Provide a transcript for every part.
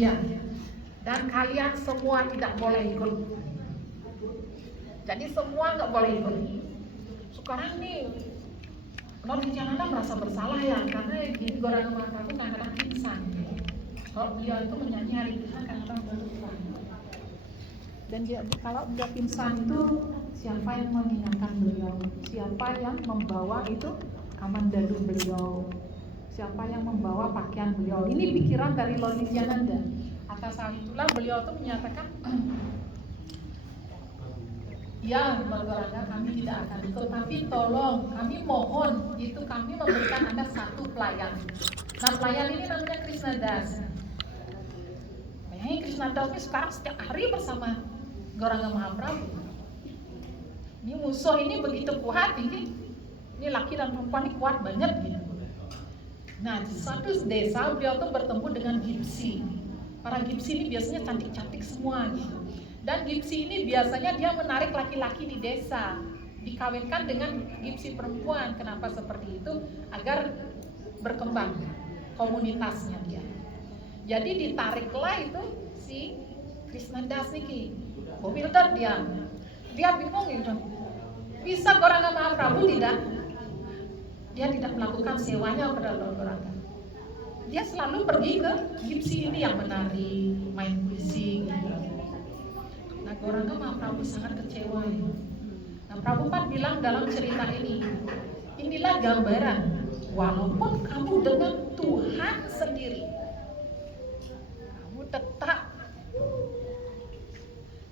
Ya, dan kalian semua tidak boleh ikut. Jadi semua nggak boleh ikut. Sekarang nih non Nityananda merasa bersalah ya, karena gini Goranga Mahaprabhu kadang-kadang pingsan. Kalau beliau itu menyanyi hari Tuhan kadang-kadang berlupa. Dan dia, kalau dia pingsan itu siapa yang mengingatkan beliau? Siapa yang membawa itu kamandadu beliau? Siapa yang membawa pakaian beliau? Ini pikiran dari Lord Nityananda. Atas hal itulah beliau itu menyatakan, ya Mbak Goranga, kami tidak akan ikut, tapi tolong kami mohon itu kami memberikan Anda satu pelayan. Nah pelayan ini namanya Krishna Das. Bayangin Krishna Das ini sekarang setiap hari bersama Goranga Mahaprabhu. Ini musuh ini begitu kuat ini laki dan perempuan ini kuat banget gitu. Nah di suatu desa beliau tuh bertemu dengan gipsi. Para gipsi ini biasanya cantik-cantik semua gitu. Dan gipsi ini biasanya dia menarik laki-laki di desa, dikawinkan dengan gipsi perempuan. Kenapa seperti itu? Agar berkembang komunitasnya dia. Jadi ditariklah itu si Krishna Das niki. Bowilder dia bingung gitu. Bisa Goranga Mahaprabhu tidak? Dia tidak melakukan sewanya pada Lord Goranga. Dia selalu pergi ke gipsi ini yang menari, main puisi gitu. Nah Goranga Mahaprabhu sangat kecewa ya. Nah Prabhupada bilang dalam cerita ini, inilah gambaran walaupun kamu dengan Tuhan sendiri,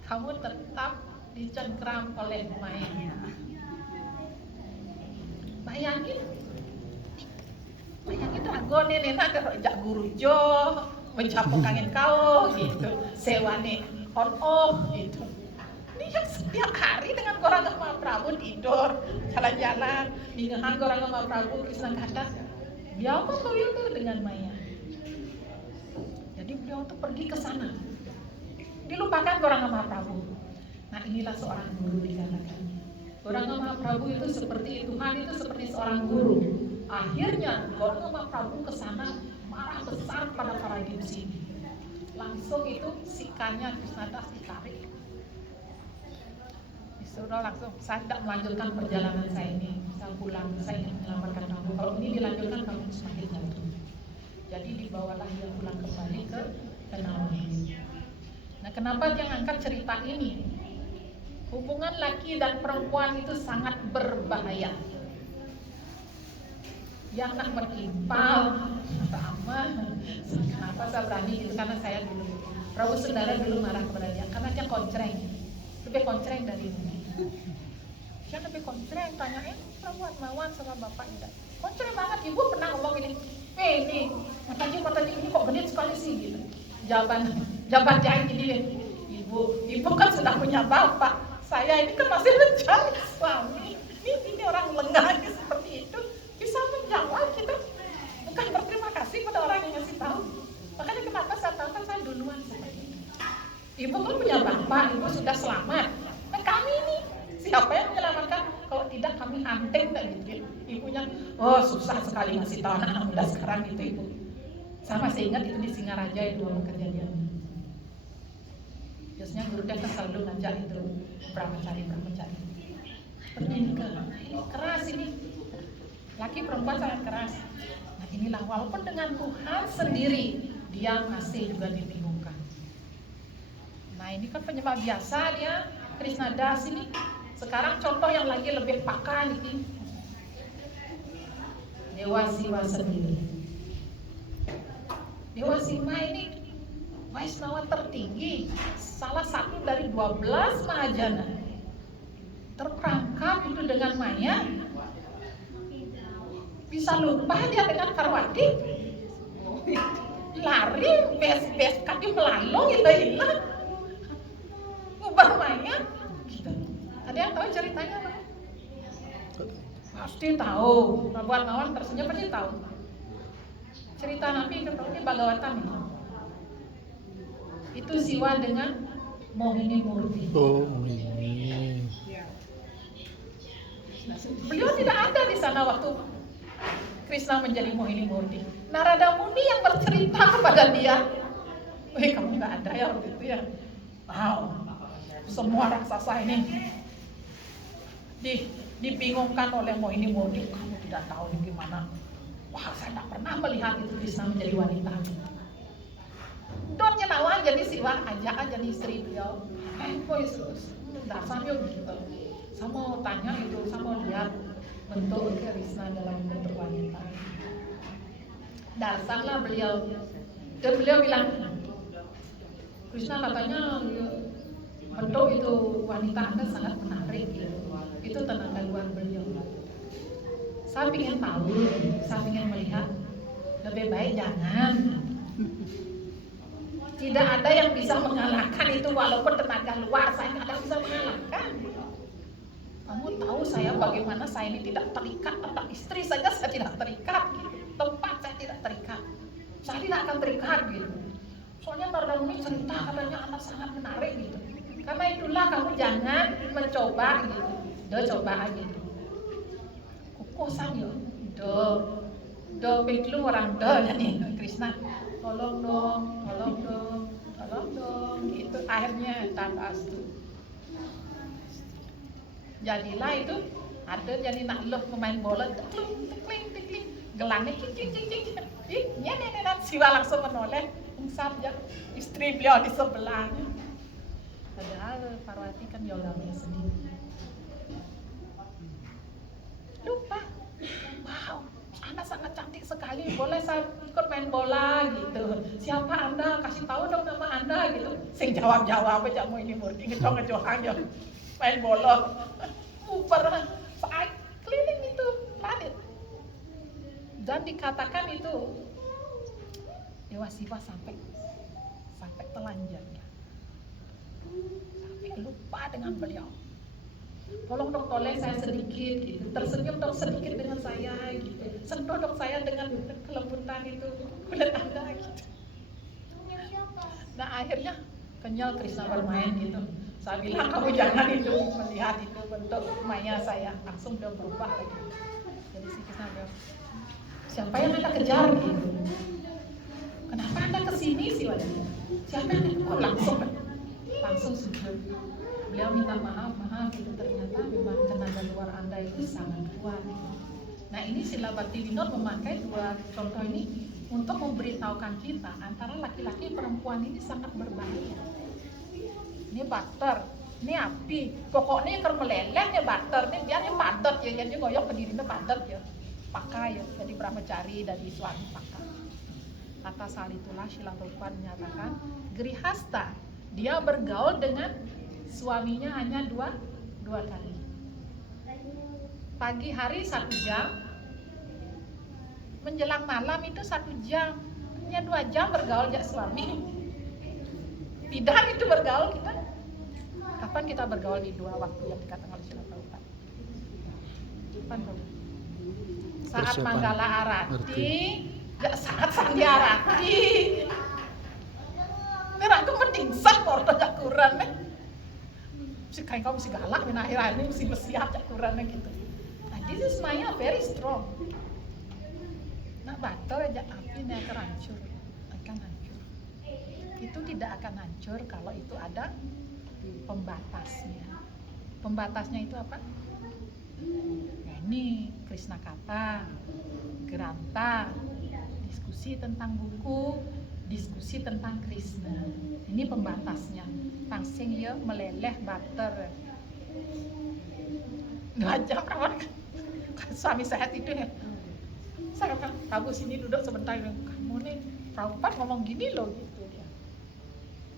kamu tetap dicengkram oleh Maya. Bayangin dragon ini nak kerja guru jo mencampur angin kau gitu, sewane on off gitu. Ini yang setiap hari dengan Goranga Mahaprabhu tidur, jalan-jalan, dengan Goranga Mahaprabhu Krishna kata, dia pun berwilder dengan Maya. Jadi beliau tuh pergi ke sana, dilupakan Goranga Mahaprabhu. Nah inilah seorang guru dikatakan. Goranga Mahaprabhu itu seperti Tuhan itu seperti seorang guru. Akhirnya Goranga Mahaprabhu ke sana marah besar pada para gipsi. Langsung itu sikannya Krishna Das ditarik. Disuruh langsung, saya tidak melanjutkan perjalanan saya ini. Saya pulang, saya ingin menyelamatkan kamu. Kalau ini dilanjutkan kamu semakin jatuh. Jadi dibawalah dia pulang kembali ke Benares. Nah kenapa dia angkat cerita ini? Hubungan laki dan perempuan itu sangat berbahaya. Yang nak bertimpal atau apa? Kenapa saya berani gitu? Karena saya dulu Prabu Sundara dulu marah kepada dia karena dia koncreng, lebih koncreng dari ini. Dia lebih koncreng, tanyain Prabu Atmawan sama bapak enggak? Koncreng banget, ibu pernah ngomong ini. Ini mata ini kok genit sekali sih gitu. Jawaban jahit ini, ibu kan sudah punya bapak. Saya ini kan masih mencari suami. Ini orang lengah seperti itu bisa menjawab kita, bukan berterima kasih pada orang yang ngasih tahu. Makanya kenapa saya tahu kan saya duluan seperti itu. Ibu kan punya bapak, ibu sudah selamat. Nah kami ini siapa yang menyelamatkan? Kalau tidak kami hunting dan gitu. Ibunya, oh susah sekali ngasih tahu anak muda sekarang gitu ibu. Saya masih ingat itu di Singaraja itu kejadian. Biasanya guru dia selalu ngajak itu brahmacari. Pendidikan, ini keras ini. Laki perempuan sangat keras. Nah inilah walaupun dengan Tuhan sendiri dia masih juga dibingungkan. Nah ini kan penyembah biasa dia Krishna Das ini. Sekarang contoh yang lagi lebih pakar ini Dewa Siwa sendiri. Dewa Siwa ini Vaishnava tertinggi, salah satu dari 12 Mahajana. Terperangkap itu dengan Maya. Bisa lupa dia dengan Parwati. Lari, bes kaki melalung, hilang. Ubah Maya. Gitu. Ada yang tahu ceritanya apa? Pasti tahu. Prabu Atmawan tersenyum pasti tahu. Cerita Nabi ini Bhagavatam itu. Itu Siwa dengan Mohini Murti. Oh, ini. Beliau tidak ada di sana waktu Krishna menjadi Mohini Murti. Narada Muni yang bercerita kepada dia. Wih, kamu nggak ada ya waktu itu ya. Wow, semua raksasa ini dibingungkan oleh Mohini, kamu tidak tahu nih gimana. Wah, saya tidak pernah melihat itu Krishna menjadi wanita. Donnya nawan jadi Siwa ajak aja nih istri beliau. Kok dasar yuk gitu. Saya mau tanya itu, saya mau lihat bentuk Krishna dalam bentuk wanita. Dasarlah beliau. Dan beliau bilang, Krishna katanya bentuk itu wanita Anda sangat menarik gitu. Itu tenaga luar beliau. Saya ingin tahu, saya ingin melihat. Lebih baik jangan. Tidak ada yang bisa mengalahkan itu walaupun tenaga luar saya tidak ada yang bisa mengalahkan. Kamu tahu saya bagaimana saya ini tidak terikat, tentang istri saja saya tidak terikat, gitu. Tempat saya tidak terikat. Saya tidak akan terikat gitu. Soalnya Mardani cerita katanya anak sangat menarik gitu. Karena itulah kamu jangan mencoba gitu. Coba aja. Kukosan yo. Do piklu orang nih Krishna. Tolong dong. Itu akhirnya tadastu. Jadilah itu ada jadi nak loh pemain bola tekling gelangnya cing. Nenek Siwa langsung menoleh saja istri beliau di sebelahnya. Padahal Parwati kan yogamanya sendiri. Lupa. Wow, Anda sangat cantik sekali. Boleh saya ikut main bola gitu. Siapa Anda? Kasih tahu dong nama Anda gitu. Sing jawab aja mau ini murti ngejong aja. Main bola. Super. Saya keliling itu planet. Dan dikatakan itu Dewa Siwa sampai telanjang, sampai lupa dengan beliau. Tolong dong toleh saya sedikit, gitu. Tersenyum dong sedikit dengan saya, gitu. Sentuh dong saya dengan kelembutan itu kulit Anda, gitu. Nah akhirnya kenyal Krishna bermain gitu. Saya bilang kamu jangan itu melihat itu bentuk maya saya, langsung dia berubah lagi. Jadi si Krishna bilang, siapa yang Anda kejar gitu? Kenapa Anda kesini sih Wadi? Siapa yang langsung sujud. Beliau minta maaf itu ternyata memang tenaga luar Anda itu sangat kuat. Nah ini Srila Bhaktivinoda memakai dua contoh ini untuk memberitahukan kita antara laki-laki dan perempuan ini sangat berbahaya. Ini butter, ini api. Pokoknya kalau meleleh ya butter, ini biar padat ya, jadi ngoyok pendirinya padat ya. Pakai ya, jadi brahmacari dari suami pakai. Atas hal itulah Srila Prabhupada menyatakan Grihasta dia bergaul dengan suaminya hanya dua kali. Pagi hari 1 jam, menjelang malam itu 1 jam, hanya 2 jam bergaul dengan suami. Bidang itu bergaul kita. Kapan kita bergaul di 2 waktu yang dikatakan oleh Srila Prabhupada? Kapan saat Manggala Arati. Gak saat Sandhya Arati. Ini aku mendingsak porto jak Quran nih. Si kain kau mesti galak nih akhir-akhir ini mesti siap jak Quran gitu. Nah, this is Maya very strong. Nah, batal aja api ini akan hancur. Itu tidak akan hancur kalau itu ada pembatasnya. Pembatasnya itu apa? Nah, ini Krishna kata, Granta, diskusi tentang buku, diskusi tentang Krishna. Ini pembatasnya. Langsung ya meleleh butter. 2 jam rawat. Suami saya tidur ya. Saya kan Prabu sini duduk sebentar. Kamu nih Prabhupada ngomong gini loh gitu dia.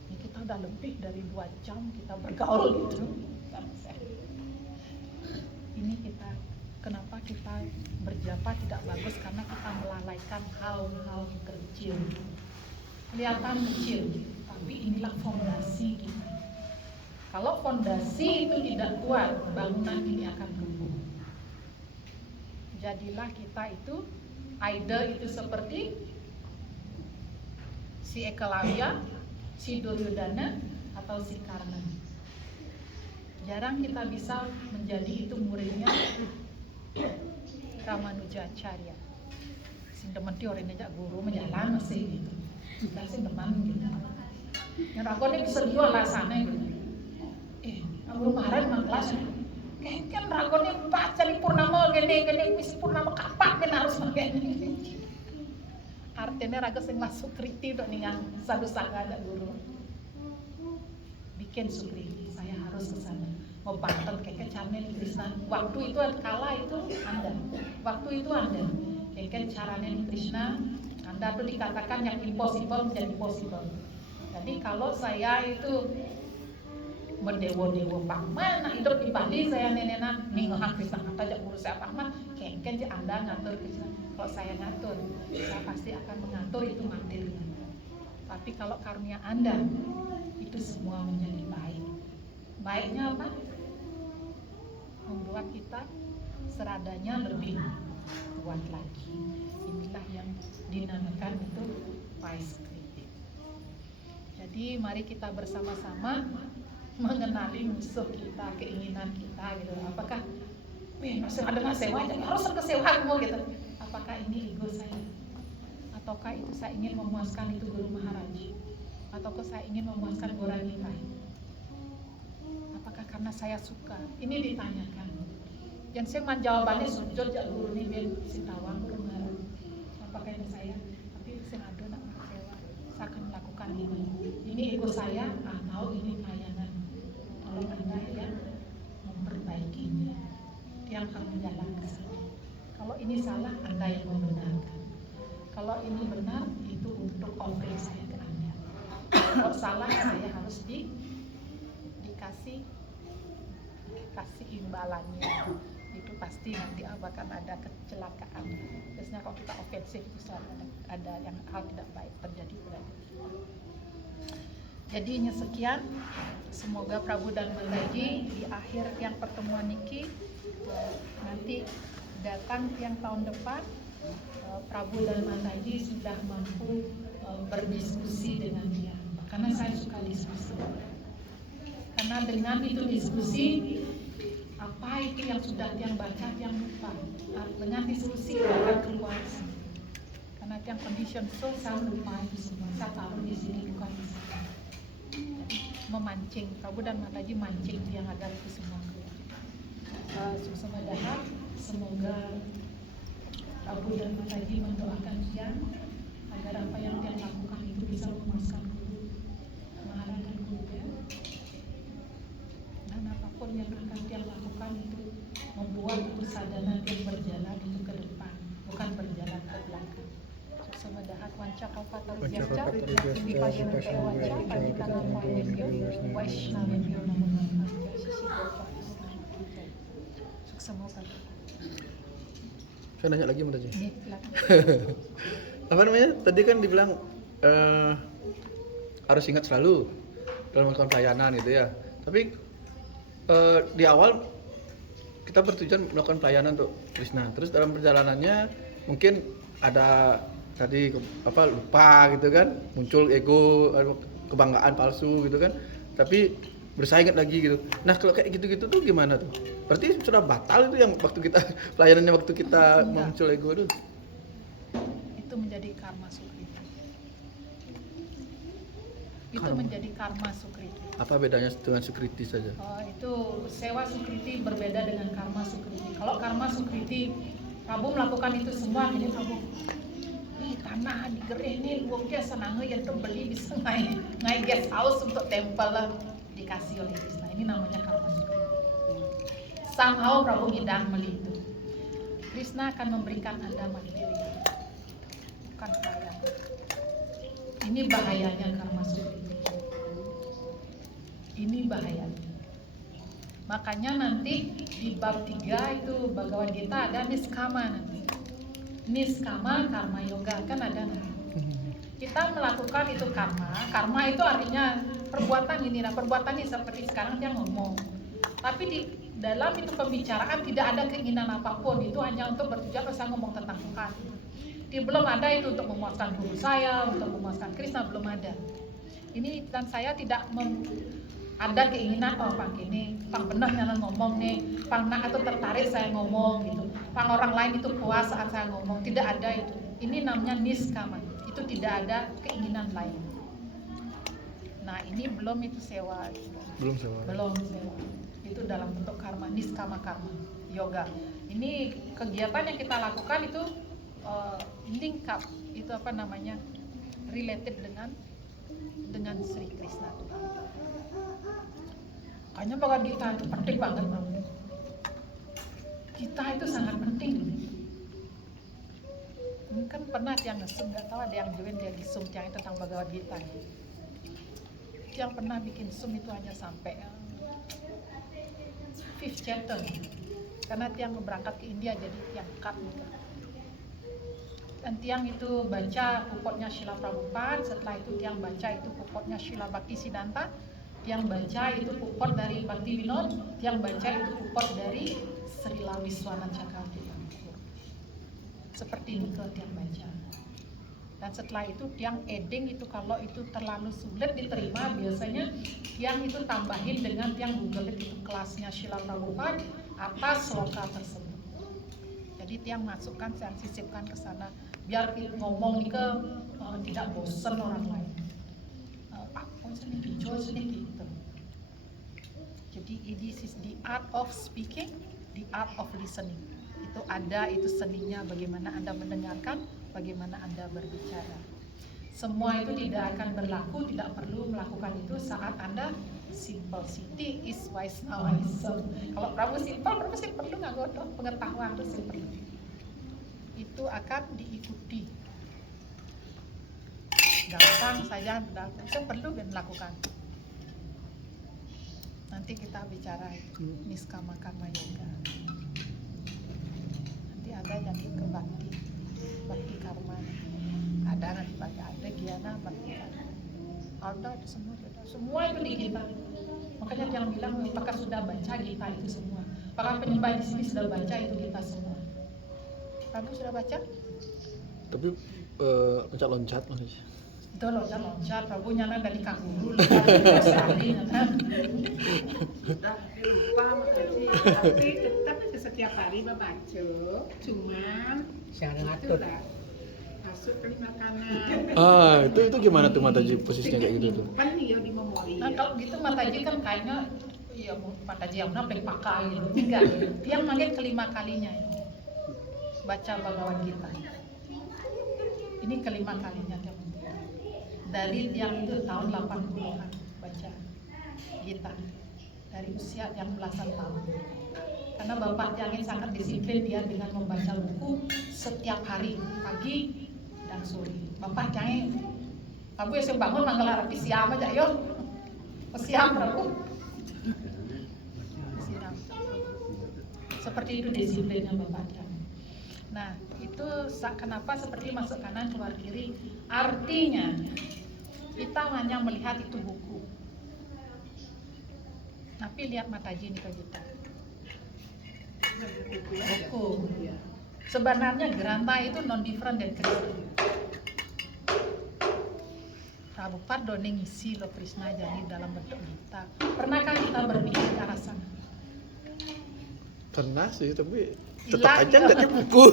Ini kita udah lebih dari 2 jam kita bergaul gitu. Ini kenapa kita berjapa tidak bagus karena kita melalaikan hal-hal kecil. Kelihatan kecil, tapi inilah fondasi kita. Kalau fondasi itu tidak kuat, bangunan ini akan runtuh. Jadilah kita itu, either itu seperti si Eklavya, si Duryodhana, atau si Karna. Jarang kita bisa menjadi itu muridnya Ramanujacharya. Sing demen teori nejak guru menjalan masih gitu. Kita sing demen gitu. Yang rakone bisa jual alasannya gitu. Aku kemarin mah kelas kan rakone baca di purnama gede misi purnama kapak kan harus begini. Artinya raga sing masuk kriti dok ningang sadu sangga ada guru. Bikin sukriti, saya harus ke sana. Mau bantet kayak channel Krishna. Waktu itu kala itu Anda. Waktu itu Anda. Kayak caranya Krishna, Anda tuh dikatakan yang impossible menjadi possible. Jadi kalau saya itu berdewa-dewa pangman, hidup di Bali saya nenek mingguan Krishna kata jak urus saya pangman, kayak Anda ngatur Krishna. Kalau saya ngatur, saya pasti akan mengatur itu materinya. Tapi kalau karunia Anda, itu semua menjadi baik. Baiknya apa? Membuat kita seradanya lebih kuat lagi. Inilah yang dinamakan itu wise critic. Jadi mari kita bersama-sama mengenali musuh kita, keinginan kita gitu. Apakah masih ada sewa, jadi harus ke sewa mau gitu. Apakah ini ego saya? Ataukah itu saya ingin memuaskan itu Guru Maharaj? Ataukah saya ingin memuaskan Goranitai? Apakah karena saya suka? Ini ditanyakan. Yang saya menjawabannya sujud jak guru ini biar sintawang Guru Maharaj. Apakah itu saya? Tapi saya ada nak kecewa. Saya akan melakukan ini. Ini ego saya atau ini pelayanan? Kalau Anda yang memperbaikinya, yang akan menjalankan ke sana. Kalau ini salah, Anda yang membenarkan. Kalau ini benar, itu untuk offering saya ke Anda. Kalau salah, saya harus dikasih imbalannya. Itu pasti nanti akan ada kecelakaan. Biasanya kalau kita ofensif itu selalu ada yang hal tidak baik terjadi pada kita. Jadinya sekian. Semoga Prabu dan Mataji di akhir yang pertemuan Niki nanti datang yang tahun depan Prabu dan Mataji sudah mampu berdiskusi dengan dia. Karena saya suka diskusi. Karena dengan itu diskusi, apa itu yang sudah yang baca, yang lupa. Dengan diskusi akan keluar semua. Karena yang condition so saya lupa itu semua. Saya taruh di sini bukan di sini. Memancing, Prabu dan Mataji mancing yang agar itu semua keluar. Semoga Prabu dan Mataji mendoakan dia agar apa yang dia lakukan itu bisa memuaskan Guru Maharaj dan Guru dia. Dan apapun yang akan dia lakukan itu membuat itu sadhana dia berjalan itu ke depan, bukan berjalan ke belakang. Sumadahat wanca kalpataru jasa, ini pagi wanca pagi tangan panjang, Vaishnava bio namo namo, sisi bapak. Sukses semoga. Saya nanya lagi mau tanya. Silakan. Apa namanya? Tadi kan dibilang harus ingat selalu dalam melakukan pelayanan gitu ya. Tapi di awal kita bertujuan melakukan pelayanan untuk Krishna. Terus dalam perjalanannya mungkin ada tadi lupa gitu kan, muncul ego, kebanggaan palsu gitu kan. Tapi berusaha ingat lagi gitu. Nah kalau kayak gitu-gitu tuh gimana tuh? Berarti sudah batal itu yang waktu kita pelayanannya waktu kita muncul ego tuh. Itu menjadi karma sukriti. Itu menjadi karma sukriti. Apa bedanya dengan sukriti saja? Itu sewa sukriti berbeda dengan karma sukriti. Kalau karma sukriti, Prabu melakukan itu semua, jadi Prabu tanah di gereh ini uangnya senangnya yang tuh beli bisa ngai guest house untuk temple lah dikasih oleh Krishna. Ini namanya karma sukriti. Somehow Prabu ngidang beli itu. Krishna akan memberikan Anda materi, bukan pelayan. Ini bahayanya karma sukriti. Ini bahayanya. Makanya nanti di bab 3 itu Bhagavad Gita ada niskama nanti. Niskama karma yoga kan ada nanti. Kita melakukan itu karma itu artinya perbuatan ini. Nah perbuatan ini seperti sekarang dia ngomong. Tapi di dalam itu pembicaraan tidak ada keinginan apapun. Itu hanya untuk bertujuan saya ngomong tentang Tuhan. Belum ada itu untuk memuaskan guru saya, untuk memuaskan Krishna, belum ada. Ini dan saya tidak ada keinginan pang gini, pang benar yang ngomong nih, pang nak atau tertarik saya ngomong gitu, pang orang lain itu puas saat saya ngomong, tidak ada itu. Ini namanya niskama, itu tidak ada keinginan lain. Nah ini belum itu sewa gitu. Belum sewa. Belum sewa. Itu dalam bentuk karma, niskama karma, yoga. Ini kegiatan yang kita lakukan itu link up, itu apa namanya, related dengan Sri Krishna Tuhan. Kayaknya Bhagavad Gita itu penting banget, Bang. Kita itu sangat penting. Mungkin pernah yang nge-zoom, nggak tahu ada yang join dia di zoom yang tentang Bhagavad Gita. Yang pernah bikin zoom itu hanya sampai 5th chapter, karena Tiang berangkat ke India jadi Tiang cut gitu. Dan Tiang itu baca pupotnya Srila Prabhupada, setelah itu Tiang baca itu pupotnya Srila Bhaktisiddhanta, Tiang baca itu pupot dari Bhakti Vinod, Tiang baca itu pupot dari Srila Wiswanath Chakravarti. Seperti itu Tiang baca. Dan setelah itu Tiang adding itu, kalau itu terlalu sulit diterima, biasanya Tiang itu tambahin dengan Tiang Google itu kelasnya Srila Prabhupada atas sloka tersebut. Jadi Tiang masukkan, Tiang sisipkan ke sana biar ngomong ke tidak bosan orang lain. Apa sih dijual sedikit gitu. Jadi this is the art of speaking, the art of listening. Itu ada, itu seninya bagaimana Anda mendengarkan, bagaimana Anda berbicara. Semua itu tidak akan berlaku, tidak perlu melakukan itu saat Anda simplicity is wise now wisdom. Kalau Prabu simple sih perlu nggak pengetahuan itu simple. Itu akan diikuti. Gampang saja, saya perlu melakukan. Nanti kita bicara niskama karma yoga. Nanti ada yang ke bakti karma. Ada nanti ada giana bakti karma. Ada semua itu di Gita. Makanya yang bilang apakah sudah baca Gita itu semua. Apakah penyembah di sini sudah baca itu Gita semua. Kamu sudah baca? Tapi loncat-loncat maksudnya. Itu loncat, Prabu nyana dari kanguru sekali nyana. Sudah lupa makasih. Tapi setiap hari membaca, cuman Secara itu atur. lah masuk ke makanan. Itu gimana tuh Mataji posisinya kayak gitu tuh? Kan dia di memori. Nah kalau gitu Mataji kan kayaknya ya Mataji yang paling pakai gitu. Enggak, dia makin kelima kalinya ini baca Bhagavad Gita. Ini kelima kalinya dia. Dari yang itu tahun 80-an baca Gita. Dari usia yang belasan tahun. Karena Bapak yang sangat disiplin dia dengan membaca buku setiap hari, pagi dan sore. Bapak jangan kamu yang bangun manggalar api siam aja yo. Siam Prabu. Siam. Seperti itu disiplinnya Bapak Jang. Nah, itu kenapa seperti masuk kanan keluar kiri? Artinya kita hanya melihat itu buku. Tapi lihat Mataji ini ke kita. Buku. Sebenarnya Granta itu non different dari Krishna. Prabhupada dongeng isi lo Krishna jadi dalam bentuk Gita. Pernahkah kita berpikir ke arah sana? Pernah sih, tapi tetap Hilang, aja nggak di buku.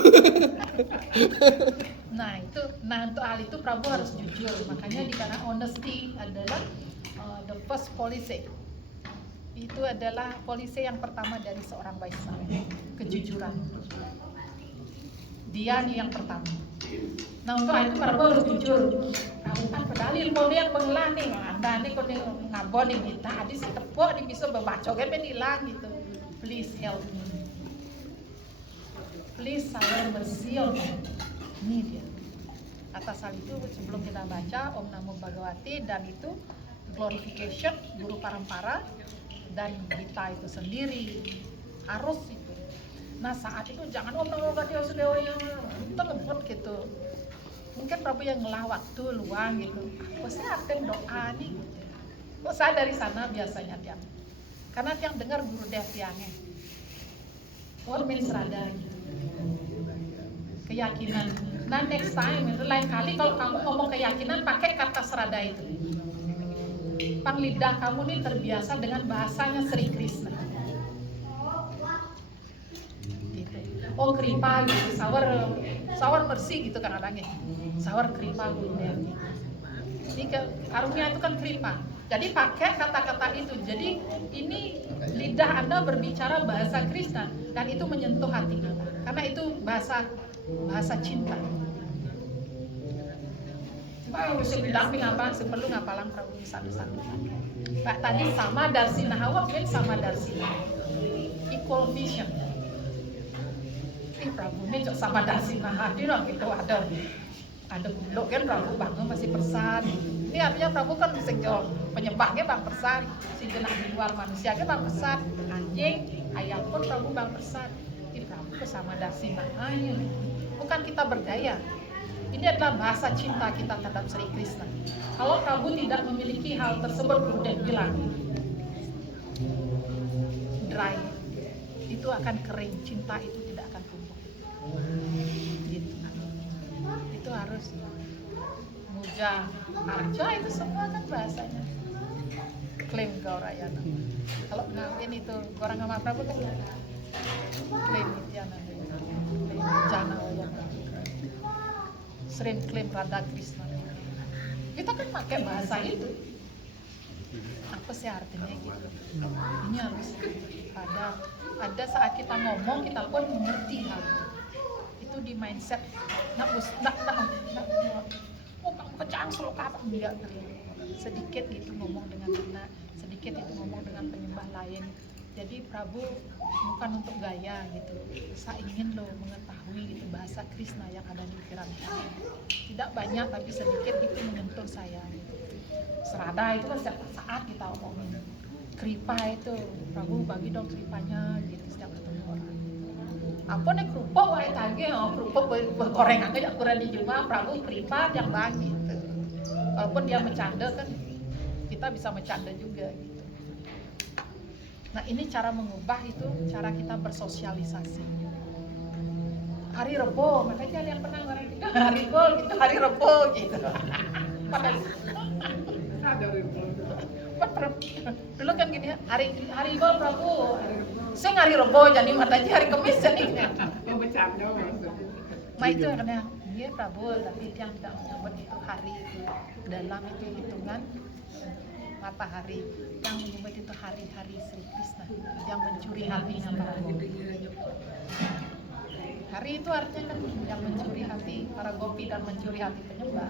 Nah untuk hal itu Prabu harus jujur. Makanya karena honesty adalah the first policy. Itu adalah polisi yang pertama dari seorang Vaishnava, kejujuran. Dia nih yang pertama. Nah untuk itu Prabu harus jujur. Kamu kan padahal ilmu yang pengelah nih, Anda nih kau ngabon nih kita, adis tepuk nih bisa membaca kan hilang gitu. Please help me. Please saya bersiul. Ini dia. Atas hal itu sebelum kita baca Om Namo Bhagavati dan itu glorification guru parampara dan kita itu sendiri harus itu. Nah saat itu jangan Om Namo Bhagavati sudah yang ngebut gitu. Mungkin Prabu yang ngelah waktu luang gitu. Kok saya akan doa nih. Kok saya dari sana biasanya tiang. Karena tiang dengar guru Dev tiangnya. What means rada gitu. Keyakinan. Nah next time itu lain kali kalau kamu ngomong keyakinan pakai kata serada itu. Pang lidah kamu nih terbiasa dengan bahasanya Sri Krishna. Gitu. Oh kripa gitu, sawar bersih gitu kadang-kadang ya. Sawar kripa guru Dev. Ini karunia itu kan kripa. Jadi pakai kata-kata itu. Jadi ini lidah Anda berbicara bahasa Kristen dan itu menyentuh hati kita. Karena itu bahasa cinta. Baru sebilang apa, sebelum ngapalang Prabu satu-satu. Pak tadi sama darsina Hawa kan sama darsina. Equal vision. Prabu ini cok sama darsina hadir gitu ada bulog kan Prabu bangun masih persan. Ini artinya Prabu kan sejauh penyembahnya bang persan, si jenak di luar manusianya bang persan, anjing, ayam pun Prabu bang persan. Ini Prabu sama darsina aja. Bukan kita bergaya. Ini adalah bahasa cinta kita terhadap Sri Krishna. Kalau Prabu tidak memiliki hal tersebut, Gurudev bilang dry, itu akan kering, cinta itu tidak akan tumbuh. Gitu. Itu harus muja, arja itu semua kan bahasanya. Klaim Gaurayana. Kalau ngawin itu orang sama Prabu kan klaim Nityananda, klaim Jana Wayana. Sering klaim Radha Krishna. Kita kan pakai bahasa itu. Apa sih artinya gitu? Ini harus ada saat kita ngomong kita pun mengerti hal itu di mindset. Kecang selok apa enggak? Sedikit gitu ngomong dengan benar, sedikit itu ngomong dengan penyembah lain. Jadi Prabu bukan untuk gaya gitu. Saya ingin lo mengetahui gitu bahasa Krishna yang ada di pikiran saya. Tidak banyak tapi sedikit itu menyentuh saya. Gitu. Serada itu kan setiap saat kita omongin. Kripa itu Prabu bagi dong kripanya gitu setiap ketemu orang. Apa nih kerupuk wae tagih, kerupuk bergorengan aja kurang di rumah Prabu kripa yang bagi gitu. Walaupun dia bercanda kan kita bisa bercanda juga gitu. Nah ini cara mengubah itu cara kita bersosialisasi. Hari Rebo, makanya kalian pernah ngorek gitu, hari Rebo gitu, hari Rebo gitu. Padahal Ada Rebo. Dulu kan gini, hari Rebo Prabu. Saya hari Rebo jadi matanya hari Kamis jadi. Yang bercanda maksudnya. Nah itu karena dia Prabu, tapi dia tidak menyebut itu hari itu dalam itu hitungan matahari yang menyebut itu hari-hari Sri Krishna yang mencuri hatinya para gopi. Hari itu artinya kan yang mencuri hati para gopi dan mencuri hati penyembah.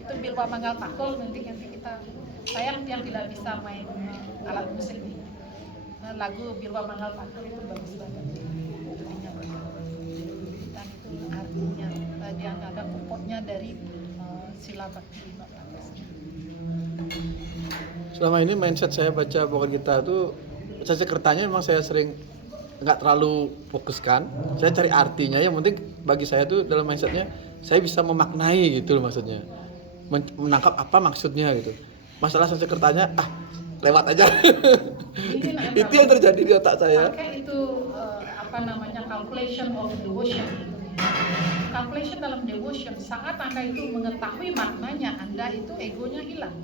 Itu Bilwa Manggal Takul nanti kita sayang yang tidak bisa main alat musik nih. Nah, lagu Bilwa Manggal Takul itu bagus banget. Artinya bagus. Dan itu artinya yang ada pokoknya dari sila bakti. Selama ini mindset saya baca Bhagavad Gita itu Sanskertanya memang saya sering nggak terlalu fokuskan. Saya cari artinya, yang penting bagi saya tuh dalam mindsetnya saya bisa memaknai gitu loh maksudnya, menangkap apa maksudnya gitu. Masalah Sanskertanya lewat aja. Itu yang terjadi di otak saya. Pakai itu calculation of devotion. Calculation dalam devotion, saat Anda itu mengetahui maknanya, Anda itu egonya hilang.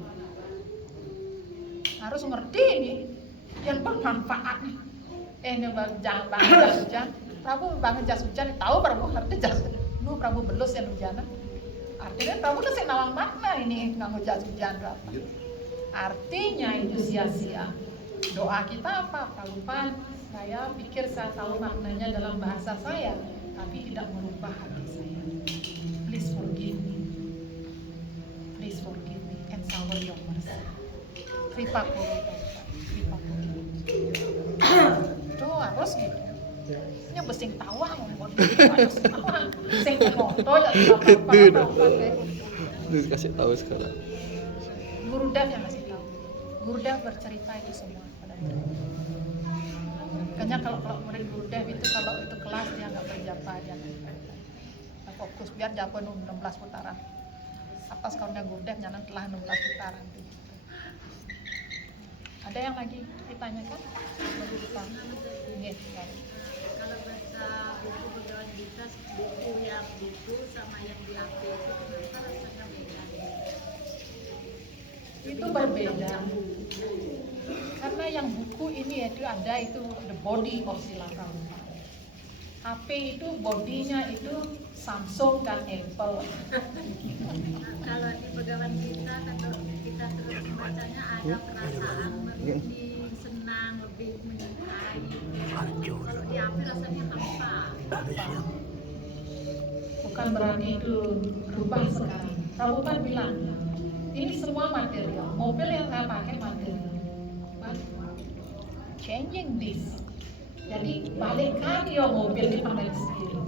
Harus ngerti ini yang bermanfaat nih. Ini jangan banget jas hujan. Prabu banget jas hujan, tahu Prabu ngerti jas. Lu Prabu belus yang hujan. Artinya Prabu kasih nawang makna ini nggak jas hujan berapa. Artinya itu sia-sia. Doa kita apa? Prabupan, saya pikir saya tahu maknanya dalam bahasa saya, tapi tidak merubah hati saya. Please forgive me. Please forgive me and shower your mercy. Kripa Koro, tuh harus gitu. Ini besing tawa ngomong, harus tawa. Besing foto ya apa-apa. Terus kasih tahu sekarang. Gurudev yang kasih tahu. Gurudev bercerita itu semua pada murid. Makanya kalau murid Gurudev itu kalau itu kelas dia nggak berjapa, dia fokus biar japa 16 putaran. Atas kaunnya Gurudev nyanang telah 16 putaran. Ada yang lagi ditanyakan? Iya, kalau baca buku Bhagavad Gita, buku yang buku sama yang di HP itu kenapa rasanya beda? Itu berbeda. Karena yang buku ini itu ada itu the body of Sila Prabhupada. HP itu bodinya itu Samsung dan Apple. Kalau di pegangan kita kalau kita terus membacanya ada perasaan merinding, senang, lebih menyukai. Kalau di HP rasanya hampa. Bukan berarti itu rubah sekarang. Prabhupada bilang, ini semua material. Mobil yang saya pakai material. But changing this. Jadi balikkan ya mobil di pandai sendiri.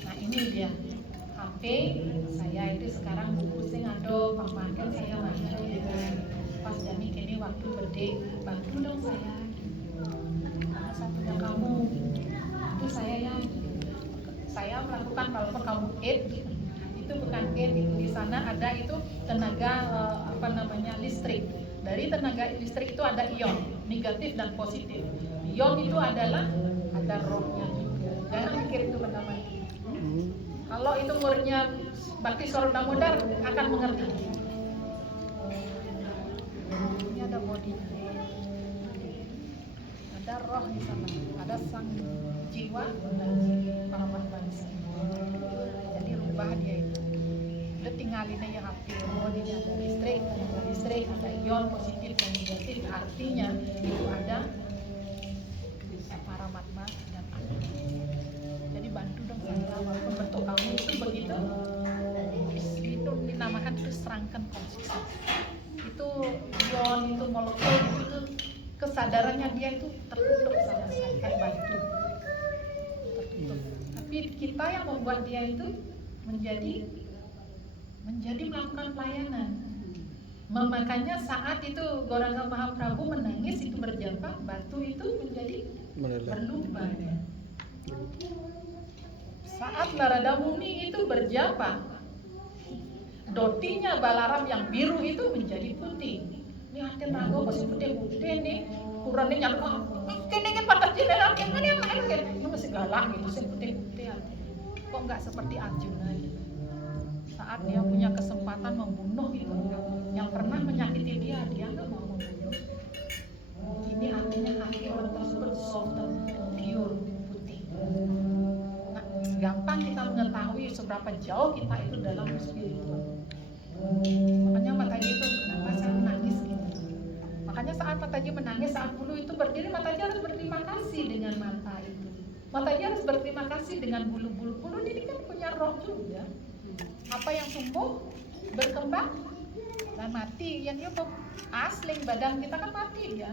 Nah ini dia HP saya itu sekarang pusing ado pakai saya baca pas jadi kini waktu gede bantu dong saya. Salah satunya kamu itu saya melakukan walaupun kamu itu bukan itu di sana ada itu tenaga listrik. Dari tenaga listrik itu ada ion negatif dan positif. Ion itu adalah ada rohnya juga. Jangan pikir itu benda mati. Kalau itu muridnya Bhakti Swarup Damodar akan mengerti. Ini ada bodinya. Ada roh di sana, ada sang jiwa dan paramat bangsa. Jadi rubah dia itu. Udah tinggalin aja HP. Bodi ada listrik, ada ion positif dan negatif. Artinya itu ada paramatma dan alam. Jadi bantu dong saya walaupun bentuk kamu itu begitu. Itu dinamakan itu serangkan konsisten. Itu ion, itu molekul, itu kesadarannya dia itu tertutup sama sekali kayak batu. Tertutup. Tapi kita yang membuat dia itu menjadi melakukan pelayanan. Makanya saat itu Gauranga Mahaprabhu menangis itu berjapa, batu itu menjadi berlubang. Saat Narada Muni itu berjapa, dotinya Balaram yang biru itu menjadi putih. Ini hati rago masih putih nih, kurangnya nyala. Kini kan patah jilid, ini yang enak, ini masih galak gitu, masih putih hati. Kok nggak seperti Arjuna? Saat dia punya kesempatan membunuh itu, yang pernah menyakiti dia nggak mau membunuh. Ini artinya hati orang tersebut soft, pure, putih. Nah, gampang kita mengetahui seberapa jauh kita itu dalam spiritual. Makanya Mataji itu kenapa saya menangis gitu. Makanya saat Mataji menangis, saat bulu itu berdiri, Mataji harus berterima kasih dengan mata itu. Mataji harus berterima kasih dengan bulu-bulu. Bulu ini kan punya roh juga. Apa yang tumbuh, berkembang, dan mati. Yang dia asli badan kita kan mati ya.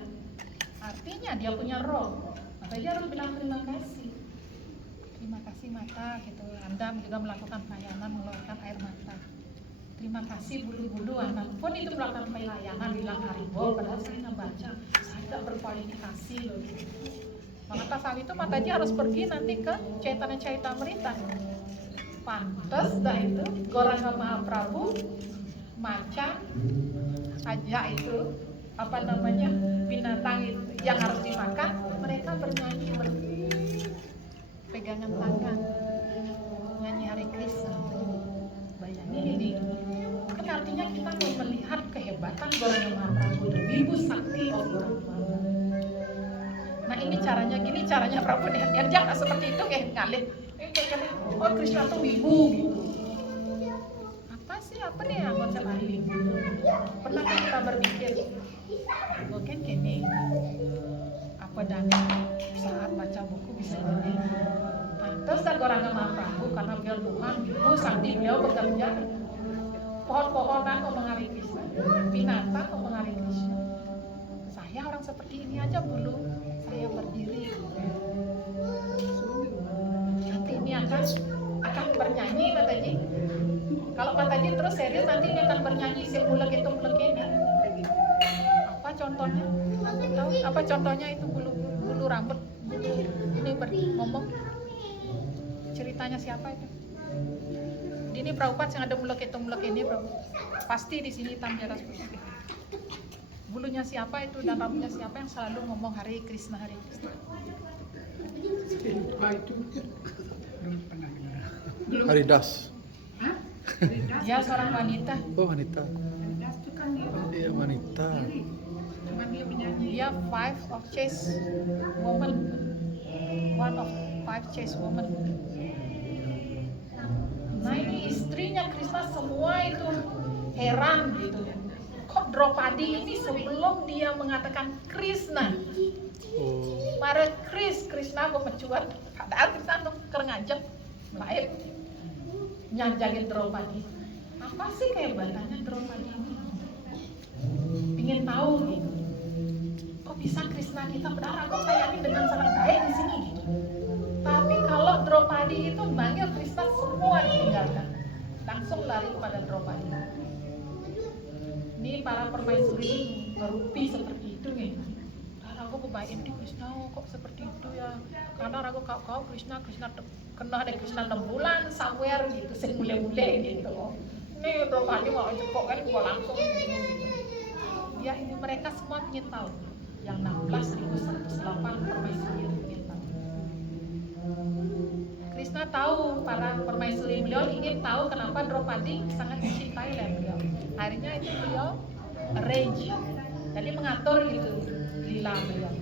Artinya dia punya roh. Maka dia harus bilang terima kasih. Terima kasih mata gitu. Anda juga melakukan pelayanan mengeluarkan air mata. Terima kasih bulu-bulu Anda pun itu melakukan pelayanan bilang Haribo. Padahal saya nggak baca, saya tidak berkualifikasi loh. Maka saat itu Mataji harus pergi nanti ke Chaitanya Chaitamrita. Pantes dah itu Gauranga Mahaprabhu macan aja itu binatang itu yang harus dimakan, mereka bernyanyi pegangan tangan nyanyi Hare Krishna. Bayangin ini kan artinya kita mau melihat kehebatan Gauranga Mahaprabhu itu wibu sakti of Gauranga. Nah ini caranya Prabhu dia jangan seperti itu kayak ngalih. Oh Krishna tuh wibu gitu. Apa nih yang konsep ahli wibu? Pernah kita berpikir, mungkin gini, apa dana saat baca buku bisa jadi. Pantas dan Gauranga Mahaprabhu karena beliau Tuhan, wibu sakti beliau bekerja. Pohon-pohonan ngomong Hare Krishna, binatang ngomong Hare Krishna. Saya orang seperti ini aja bulu, saya berdiri. Nanti ini akan bernyanyi Mataji. Kalau Mataji terus serius nanti ini akan bernyanyi mulek ini. Apa contohnya? Tahu? Apa contohnya itu bulu rambut ini ngomong. Ceritanya siapa itu? Ini Prabhupada yang ada mulek ini pasti di sini hitam di atas putih. Bulunya siapa itu dan rambutnya siapa yang selalu ngomong Hare Krishna Hare Krishna? Belum pernah dengar. Haridas. Hah? Dia seorang wanita. Oh wanita. Haridas itu kan dia Iya wanita. diri. Cuman menyanyi dia 5 of chase woman, one of 5 chase woman. Nah ini istrinya Krishna semua itu heran gitu. Kok Draupadi ini sebelum dia mengatakan Krishna, para Krishna pemecuan, padahal Krishna tuh kerengajak lain nyanjangin Draupadi. Apa sih kehebatannya Draupadi ini? Ingin tahu gitu. Kok bisa Krishna kita padahal aku kayaknya dengan sangat baik di sini gitu. Tapi kalau Draupadi itu manggil Krishna semua ditinggalkan, langsung lari kepada Draupadi. Ini para permaisuri berubah seperti itu nih. Aku kebayang di Krishna kok seperti itu ya. Karena aku kau Krishna kena ada Krishna 6 bulan somewhere gitu, semule-mule gitu. Ini Draupadi mau jepok kan gua langsung. Ya ini mereka semua ingin tahu. Yang 16.108 permaisuri ingin tahu. Krishna tahu para permaisuri beliau ingin tahu kenapa Draupadi sangat dicintai oleh beliau. Akhirnya itu beliau arrange, jadi mengatur gitu lila beliau.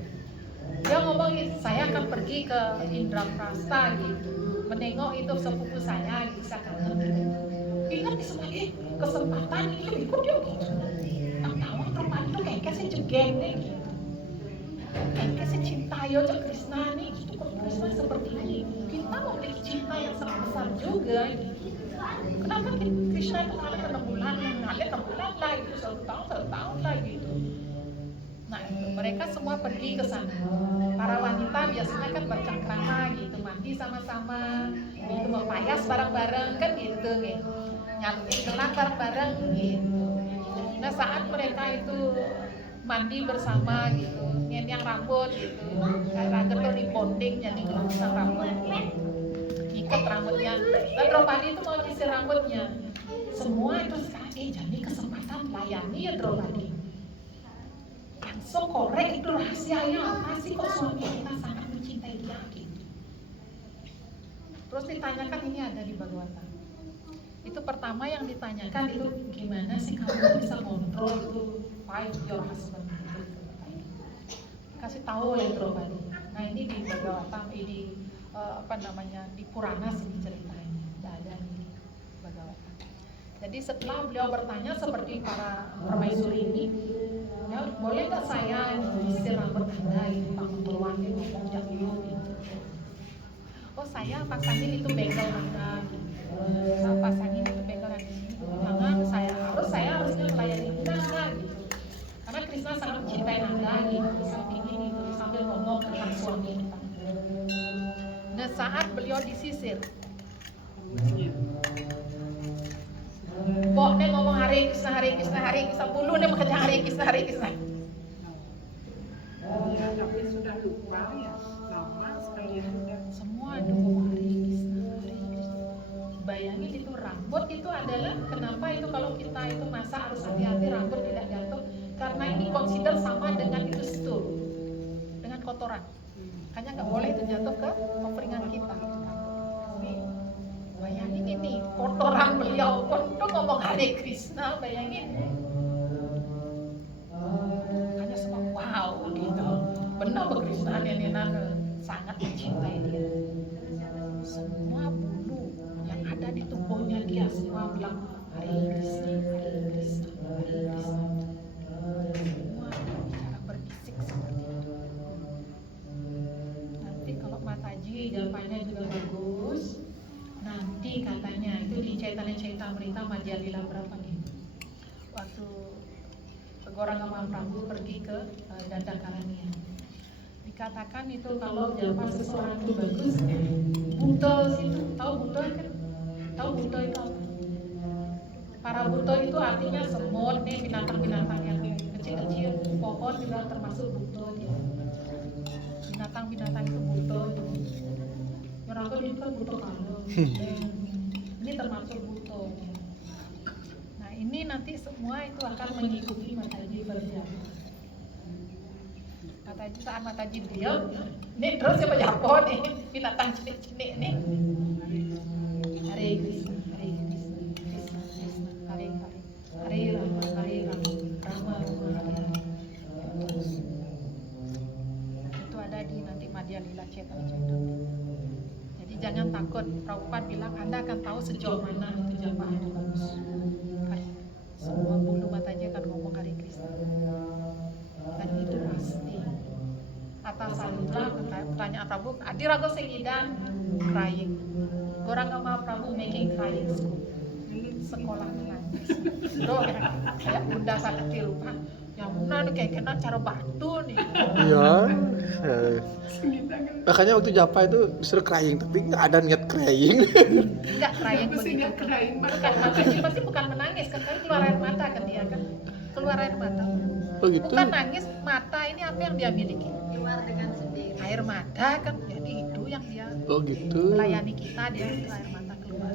Dia ngomong saya akan pergi ke Indraprastha gitu, menengok itu sepupu saya gitu, saya kangen gitu. Ingat sebagai kesempatan itu ikut dia gitu. Tak tahu Draupadi itu kayaknya sih jegeng nih gitu. Kayaknya sih cinta ya cak Krishna nih gitu. Kok Krishna seperti ini? Kita memiliki cinta yang sangat besar juga gitu. Kenapa Krishna itu ngalir 6 bulan, ngalir 6 bulan lah itu, 1 tahun lah gitu. Nah mereka semua pergi ke sana. Para wanita biasanya kan bercengkrama gitu, mandi sama-sama, gitu mempayas bareng-bareng kan gitu nih, nyalurin gelang bareng-bareng gitu. Nah saat mereka itu mandi bersama gitu, yang rambut gitu, kayak tuh rebonding jadi gelombang rambut gitu. Ikat rambutnya, dan Draupadi itu mau nyisir rambutnya. Semua itu sekarang jadi kesempatan layani ya Draupadi. Langsung korek itu rahasianya apa sih kok suami kita sangat mencintai dia gitu. Terus ditanyakan ini ada di Bhagavatam. Itu pertama yang ditanyakan itu gimana sih kamu bisa kontrol itu fight your husband gitu. Kasih tahu oleh Draupadi. Nah ini di Bhagavatam ini di Purana sih diceritain, tidak ada di Bhagavatam. Jadi setelah beliau bertanya seperti para permaisuri ini, ya boleh nggak saya nyisir rambut anda gitu, bangun keluarnya ngomong jangan gitu. Oh saya pasangin itu bengkel anda, gitu. Saya pasangin itu bengkel anda. Jangan saya harusnya melayani anda gitu. Karena Krishna sangat mencintai anda gitu, samping ini gitu, sambil ngomong tentang suami kita. Nah saat beliau disisir, Bok dia ngomong Hare Krishna, bulu dia makanya Hare Krishna. Tapi sudah lupa ya, lama sekali sudah. Semua ngomong Hare Krishna. Bayangin itu rambut itu adalah kenapa itu kalau kita itu masak harus hati-hati rambut tidak jatuh, karena ini consider sama dengan itu stool, dengan kotoran. Makanya nggak boleh itu jatuh ke piringan kita. Bayangin ini kotoran beliau pun ngomong Hare Krishna, bayangin. Hanya semua wow gitu. Benar Krishna ini sangat mencintai dia. Semua bulu yang ada di tubuhnya dia semua bilang Hare Krishna, Hare Krishna, Hare Krishna. Semua bicara berbisik seperti itu. Nanti kalau Mataji jawabannya juga bagus. Nanti katanya itu di Chaitanya Chaitamrita Madhya Lila berapa nih? Waktu Goranga Mahaprabhu pergi ke Dandakaranya. Dikatakan itu kalau jawab seseorang itu bagus, buto itu tahu buto kan? Tahu buto itu apa? Para buto itu artinya semut nih, binatang-binatang yang kecil-kecil, pohon juga termasuk buto dia. Binatang-binatang itu buto. Orang itu kan buto kalau ini termasuk buto. Nah ini nanti semua itu akan mengikuti Mataji berjalan. Mataji saat Mataji diam, nih terus siapa jawab nih binatang cilik-cilik nih. Hare Krishna, Hare Krishna, Krishna Krishna, Hare Hare, Hare Rama, Rama Rama, Hare Hare. Prabhupada bilang Anda akan tahu sejauh mana itu jamaah itu bagus. Kan semua bulu matanya akan ngomong Hare Krishna. Dan itu pasti. Atas Sandra pertanyaan Prabu, Adirago Sengidan crying. Orang sama Prabu making crying school. Sekolah menangis. Doh kayak bunda saya kecil lupa. Yang mana nih kayak kena cara batu nih. Iya. Makanya waktu Japa itu disuruh crying, tapi nggak ada niat crying. Enggak crying begitu. Bukan matanya pasti bukan menangis kan, tapi keluar air mata kan dia kan. Keluar air mata. Oh gitu. Bukan nangis, mata ini apa yang dia miliki? Keluar dengan sendiri. Air mata kan, jadi itu yang dia Oh gitu. melayani kita, dia itu air mata keluar.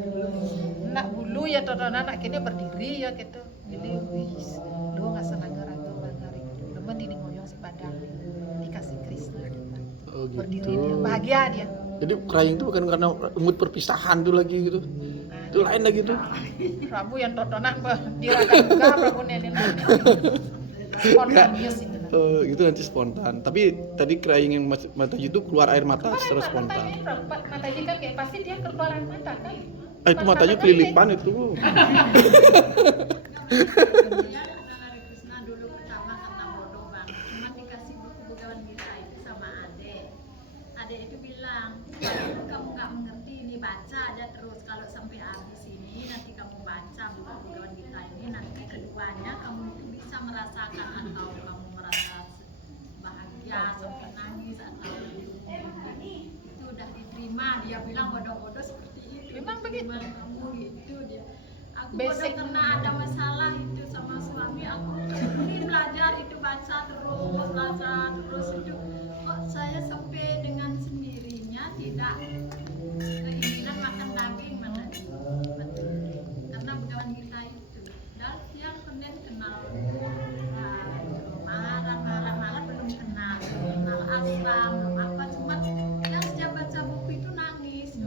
Nak bulu ya tontonan akhirnya berdiri ya gitu. Jadi wis, lu nggak senang ratu bangari. Demen di ngoyong si padang dikasih Krishna kita. Oh gitu. Berdiri dia, bahagia dia. Jadi crying itu bukan karena mood perpisahan tuh lagi gitu. Nah, Itu lain lagi tuh. Prabu yang tontonan diraga juga Prabu nenek spontaneous itu. Itu nanti spontan. Tapi tadi crying yang Mataji itu keluar air mata secara spontan. Matanya kan kayak pasti dia keluar air mata kan. Itu matanya kelilipan itu. Kemudian Hare Krishna dulu pertama kata bodoh bang, cuma dikasih buku Bhagavad Gita itu sama adek. Adek itu bilang, kamu nggak mengerti ini, baca aja terus. Kalau sampai habis ini nanti kamu baca buku Bhagavad Gita ini, nanti keduanya kamu itu bisa merasakan atau kamu merasa bahagia sampai nangis atau itu udah diterima. Dia bilang bodoh-bodoh seperti itu. Memang begitu. Kamu gitu dia. Aku Basic. bodoh karena ada masalah itu sama suami aku. Ini belajar itu baca terus itu. Kok saya sampai dengan sendirinya tidak keinginan makan daging mana? Karena Bhagavad Gita itu. Dan dia kemudian kenal malah belum kenal asram belum apa, cuma yang setiap baca buku itu nangis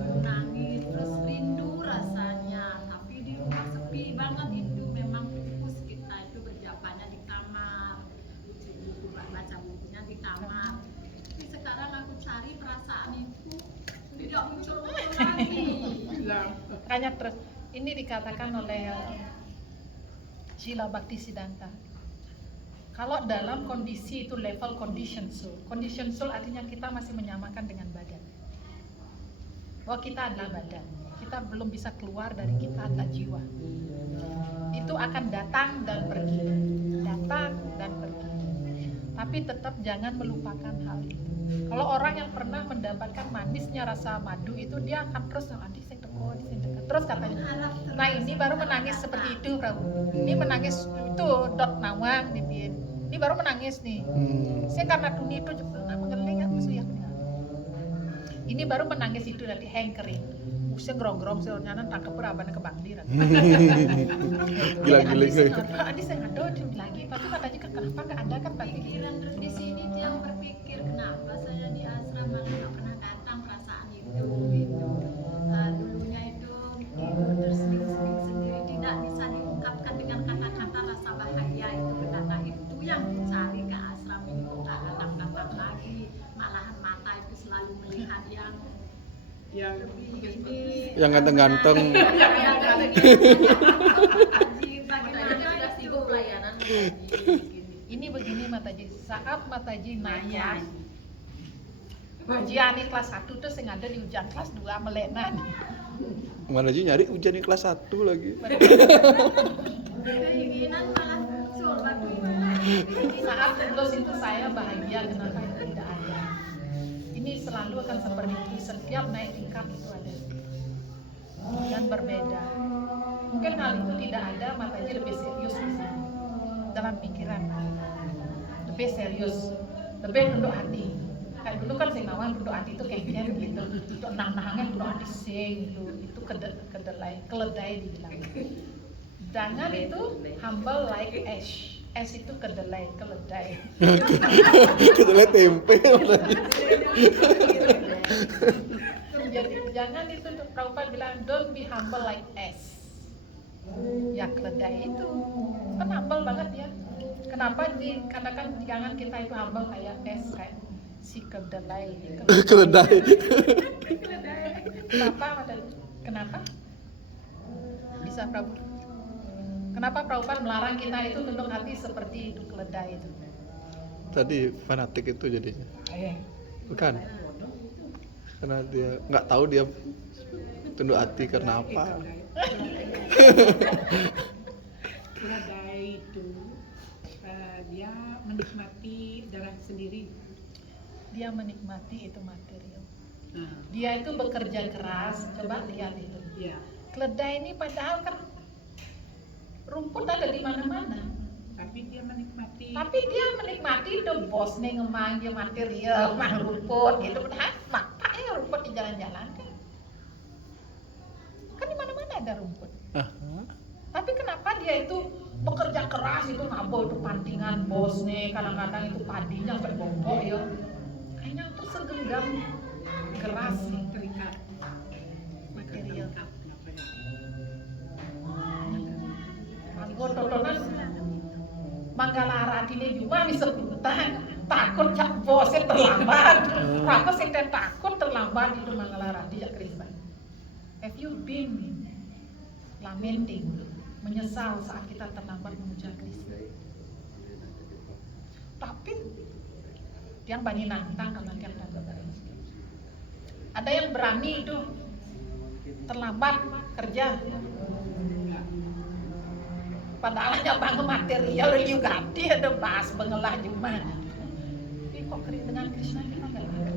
terus rindu rasanya, tapi di rumah sepi banget itu, memang fokus kita itu berjapanya di kamar, baca bukunya di kamar. Tapi sekarang aku cari perasaan itu tidak muncul lagi. Makanya terus ini dikatakan oleh Srila Bhaktisiddhanta. Kalau dalam kondisi itu level condition soul artinya kita masih menyamakan dengan badan. Bahwa kita adalah badan, kita belum bisa keluar dari kita adalah jiwa. Itu akan datang dan pergi. Tapi tetap jangan melupakan hal itu. Kalau orang yang pernah mendapatkan manisnya rasa madu itu, dia akan terus terus katanya. Nah ini baru menangis seperti itu, Prabu. Ini menangis itu dot nawang dipin. Ini baru menangis nih. Saya karena dunia itu mengeling kan musuh yang ini baru menangis itu nanti hengkering. Saya gerong-gerong seorang tangkap beraban ke bangdir. Gila. Adi saya ngado lagi. Tapi katanya kan kenapa nggak ada kan pasti. Pikiran terus di sini dia berpikir kenapa saya di asrama malah nggak pernah datang perasaan itu gitu. Dulunya itu tersendiri sendiri tidak bisa diungkapkan dengan kata-kata rasa bahagia itu, karena itu yang dicari ke asram ini, nggak datang lagi, malahan mata itu selalu melihat yang Yang ganteng-ganteng. Ini begini Mataji, saat Mataji naik kelas ujian kelas 1 tuh sing ada di ujian kelas 2 melenan. Mana aja nyari ujian di kelas 1 lagi. keinginan malah muncul bagaimana. Saat lulus itu saya bahagia, kenapa itu tidak ada. Ini selalu akan seperti itu, setiap naik tingkat itu ada dan berbeda. Mungkin hal itu tidak ada, Mataji lebih serius di sini dalam pikiran, lebih serius, lebih duduk hati. Kayak dulu kan sing nawang duduk hati itu kengken gitu, duduk nang-nangan duduk hati sing itu keledai dibilang. Jangan itu humble like ash. Es itu kedelai. Kedelai tempe. Jadi jangan itu, Prabhupada bilang don't be humble like es. Ya keledai itu kan humble banget ya. Kenapa dikatakan jangan kita itu humble kayak es, kayak si kedelai ini. Keledai. Kenapa? Kenapa? Bisa Prabu? Kenapa Prabhupada melarang kita itu tunduk hati seperti keledai itu? Tadi fanatik itu jadinya. Bukan. Karena dia nggak tahu dia tunduk hati karena apa. Keledai itu dia menikmati darah sendiri. Dia menikmati itu material. Nah, Dia itu bekerja keras. Coba lihat itu. ya. Keledai ini padahal kan rumput ada di mana-mana. Tapi dia menikmati. Tapi dia menikmati itu bos nih ngemang dia material, mah rumput gitu. Padahal apa ya rumput di jalan-jalan kan? Kan di mana-mana ada rumput. Tapi kenapa dia itu bekerja keras itu ngabo itu pantingan bos nih, kadang-kadang itu padinya sampai bobok ya. Hanya untuk segenggam keras nih Terikat. material. Terikat. Kenapa ya? Anggur totonan Manggalarati ini juga bisa sebutan takut cak bosnya terlambat. Raka sing takut terlambat itu Manggalarati ya Krishna. Have you been lamenting, menyesal saat kita terlambat memuja Krishna? Tapi yang bani nantang kalau yang ada yang berani itu terlambat kerja. Padahal hanya bangun material juga dia ada bahas bengelah juga. Tapi kok dengan Krishna kita nggak ada.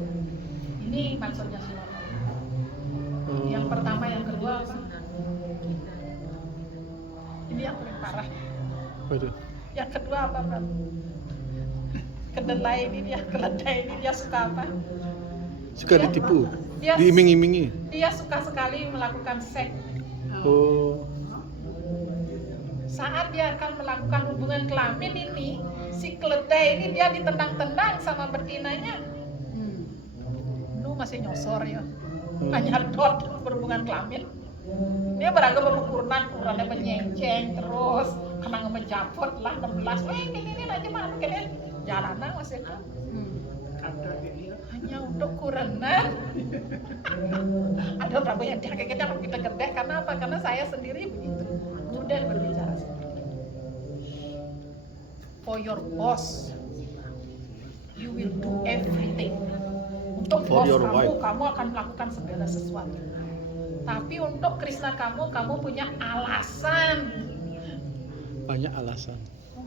Ini maksudnya Sulama. Yang pertama, yang kedua apa? Ini yang paling parah. Waduh. Yang kedua apa Pak? Kedelai ini dia suka apa? Suka ditipu, Dia- diiming-imingi. Dia suka sekali melakukan seks. Oh. Saat dia akan melakukan hubungan kelamin ini, si keledai ini dia ditendang-tendang sama betinanya. Lu masih nyosor ya, hanya dot berhubungan kelamin. Dia beragam ukuran, ukurannya menyenceng terus, kena ngejapot lah 16. Gini aja malu gini, jalanan masih Kata dia. hanya untuk kurenan. Ada berapa yang dia kita gede karena apa? Karena saya sendiri begitu mudah berbicara seperti itu. For your boss, you will do everything. Untuk For bos your kamu, wife. kamu akan melakukan segala sesuatu. Tapi untuk Krishna kamu punya alasan. Banyak alasan.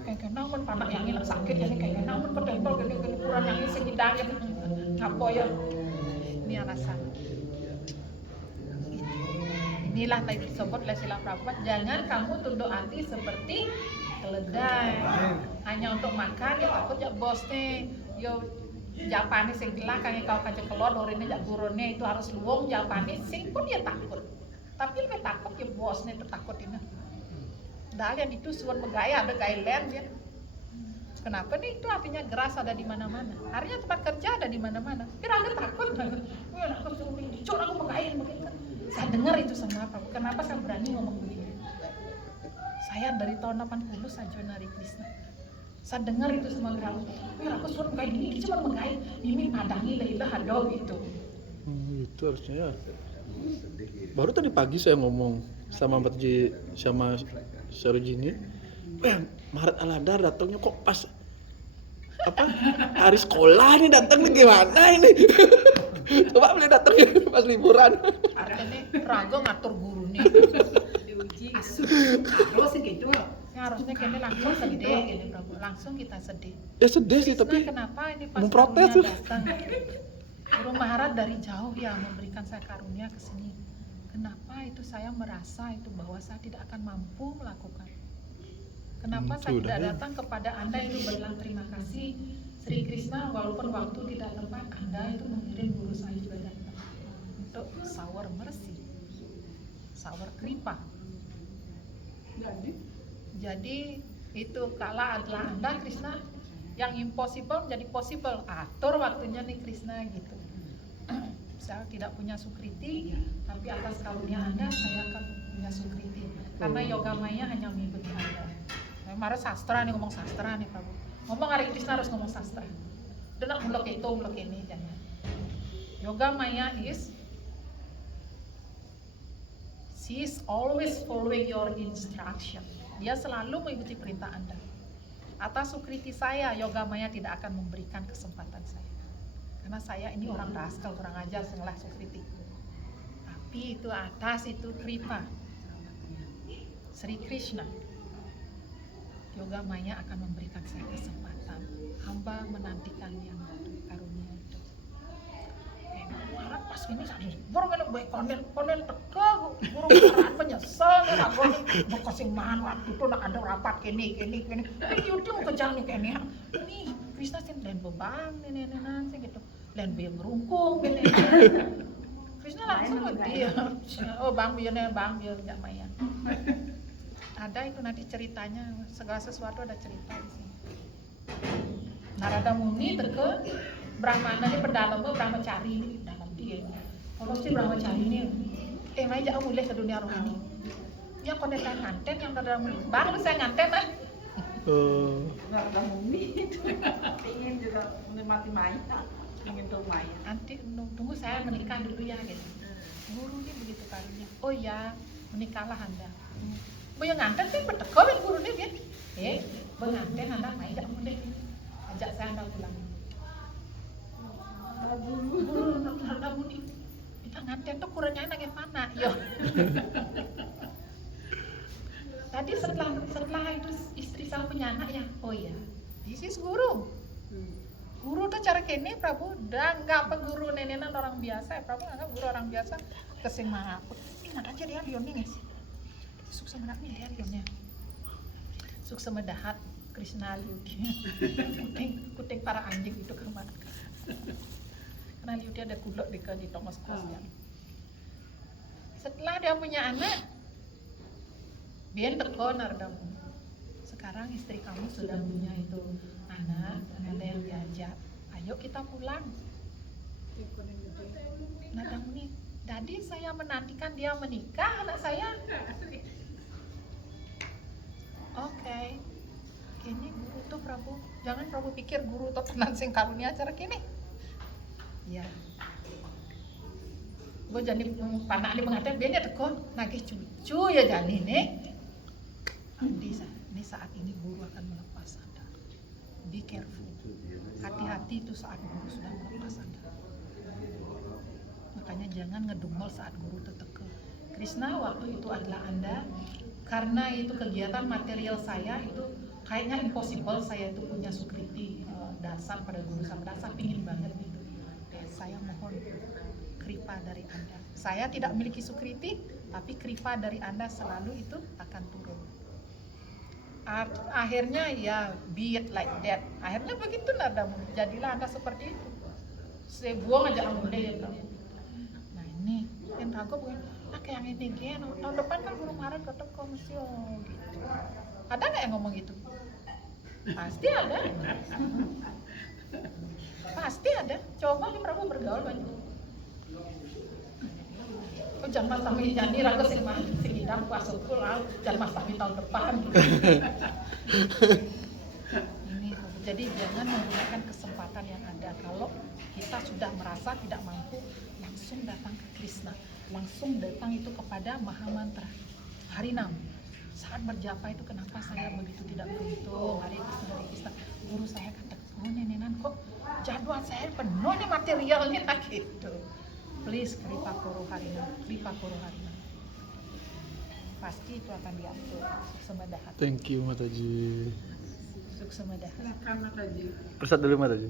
Kayak namun panak yang ini sakit ya kayak namun ketempel gini kurang yang ini segidang ya ngapo ya. Ini alasan. Inilah tadi disebut oleh Srila Prabhupada, jangan kamu tunduk hati seperti keledai. Hanya untuk makan ya takut ya bos nih. Yo Japanis sing gelah kang kau kaca kelon orine jak gurune itu harus luwung Japanis sing pun dia takut. Tapi lebih takut ya bos nih takut ini. Dalian itu suan megaya ada Thailand ya. Kenapa nih itu artinya geras ada di mana-mana. Artinya tempat kerja ada di mana-mana. Kira ada takut. Wah, aku suruh dicur aku megain begitu. Saya dengar itu sama apa? Kenapa saya berani ngomong begini? Saya dari tahun 80 saya join Hari Krishna. Saya dengar itu sama kamu. Wah, aku suruh kayak gini, dia cuma megain. Ini padangi lelah ada gitu. Itu harusnya ya. Baru tadi pagi saya ngomong sama Mbak Ji sama Sarojini. Maret Aladar datangnya kok pas apa hari sekolah nih datang nih gimana ini? Coba boleh datangnya pas liburan. Ini rago ngatur guru nih. Diuji. Harus gitu. Ya, harusnya kini langsung sedih, gini Prabu. Langsung kita sedih. Ya sedih sih Krishna, tapi kenapa ini pas memprotes. karunia datang? Guru Maharaj dari jauh ya memberikan saya karunia ke sini. Kenapa itu saya merasa itu bahwa saya tidak akan mampu melakukan? Kenapa saya Sudah tidak ya. datang kepada Anda itu berbilang terima kasih Sri Krishna walaupun waktu tidak tepat Anda itu mengirim guru saya juga datang untuk shower mercy, shower kripa. Jadi itu kala adalah Anda Krishna yang impossible menjadi possible. Atur waktunya nih Krishna gitu. Saya tidak punya sukriti, tapi atas karunia Anda saya akan punya sukriti. Karena yoga maya hanya mengikuti Anda. Kemarin sastra nih ngomong sastra nih Prabu. Ngomong Hari Krishna harus ngomong sastra. Dia nak mulak itu, mulak ini, jangan. Yoga Maya she is always following your instruction. Dia selalu mengikuti perintah Anda. Atas sukriti saya, Yoga Maya tidak akan memberikan kesempatan saya. Karena saya ini orang rascal, kurang ajar, sengalah sukriti. Tapi itu atas itu kripa. Sri Krishna. Yoga Maya akan memberikan saya kesempatan. Hamba menantikan yang karunia itu. Marah pas ini saya burung kalau baik konel teka burung marah penyesal kan aku mau kasih mahan waktu itu nak ada rapat kini ini Yudi mau kejar nih kayaknya ini Krishna sih lain beban ini nanti gitu lain biar merungkung gini Krishna langsung dia oh bang biar Yoga Maya ada itu nanti ceritanya segala sesuatu ada cerita di sini. Narada Muni teka Brahmana ini pedalaman Brahmacari ini dalam dia. Kalau si Brahmacari ini, mai jangan mulai ke dunia rohani. Yang konten nganten yang Narada Muni. Bang, lu saya nganten lah. Narada Muni itu ingin juga menikmati Maya, ingin tahu Maya. Nanti tunggu saya menikah dulu ya gitu. Guru ini begitu karunia. Oh ya, menikahlah Anda. Bu yang nganten sih bertekor guru ini dia. Benganten Anda mai jangan mulai. Ajak saya Anda pulang. Guru Narada Muni kita nganten tuh kurangnya bagaimana yo tadi setelah itu istri saya punya anak ya oh ya this is guru tuh cara kene Prabu dan nggak apa guru nenenan orang biasa ya Prabu nggak guru orang biasa kesing mah ingat aja dia lionnya guys sukses menakni dia lionnya sukses mendahat Krishna liutnya kuting para anjing itu kemana karena dia ada kulak di Thomas Kosnya. Setelah dia punya anak, dia teko Narada Muni. Sekarang istri kamu sudah punya itu anak, ada yang diajak. Ayo kita pulang. Narada Muni, tadi saya menantikan dia menikah anak saya. Oke. Kini guru tuh Prabu, jangan Prabu pikir guru tuh tenan sing karunia acara kini. Ya, gue jadi panak di mengatakan dia tekon nagih cucu ya jani nih. Andi, ini saat ini guru akan melepas Anda. Be careful, hati-hati itu saat guru sudah melepas Anda. Makanya jangan ngedumel saat guru terteke. Krishna waktu itu adalah Anda, karena itu kegiatan material saya itu kayaknya impossible saya itu punya sukriti dasar pada guru sama dasar pingin banget gitu. Saya mohon kripa dari Anda. Saya tidak memiliki sukriti, tapi kripa dari Anda selalu itu akan turun. Akhirnya ya be it like that. Akhirnya begitu Narada Muni. Jadilah Anda seperti itu. Saya buang aja amunde ya bro. Nah ini yang ragu bukan. Kayak yang ini gen. Tahun depan kan guru Maret ketemu komisi gitu. Ada nggak yang ngomong gitu? Pasti ada. Pasti ada. Coba di Prabu bergaul banyak. Oh jangan sampai jadi raga sing mah sing hidang puasa pulang jangan sampai tahun depan. Ini jadi jangan menggunakan kesempatan yang ada. Kalau kita sudah merasa tidak mampu, langsung datang ke Krishna, langsung datang itu kepada Maha Mantra Harinam. Saat berjapa itu kenapa saya begitu tidak beruntung? Hari Krishna, guru saya kata, oh nenenan kok jadwal saya penuh nih materialnya gitu. Please kripa kuru harina. Pasti itu akan diatur. Suksemadahat. Thank you Mataji. Suksemadahat. Silakan Mataji. Persat dulu Mataji.